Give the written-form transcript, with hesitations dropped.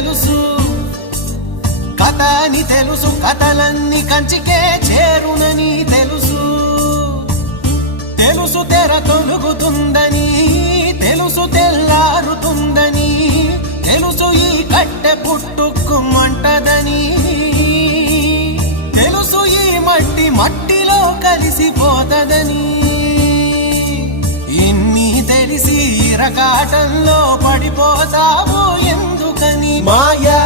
తెలుసు, కథ అని తెలుసు, కథలన్నీ కంచికే చేరునని తెలుసు. తెలుసు తెర తొలుగుతుందని, తెలుసు తెల్లారుతుందని, తెలుసు ఈ కట్టె పుట్టుకుమంటదని, తెలుసు ఈ మట్టి మట్టిలో కలిసిపోతదని. ఇన్ని తెలిసి ఇరకాటంలో పడిపోతావు ఎందుకని? మాయా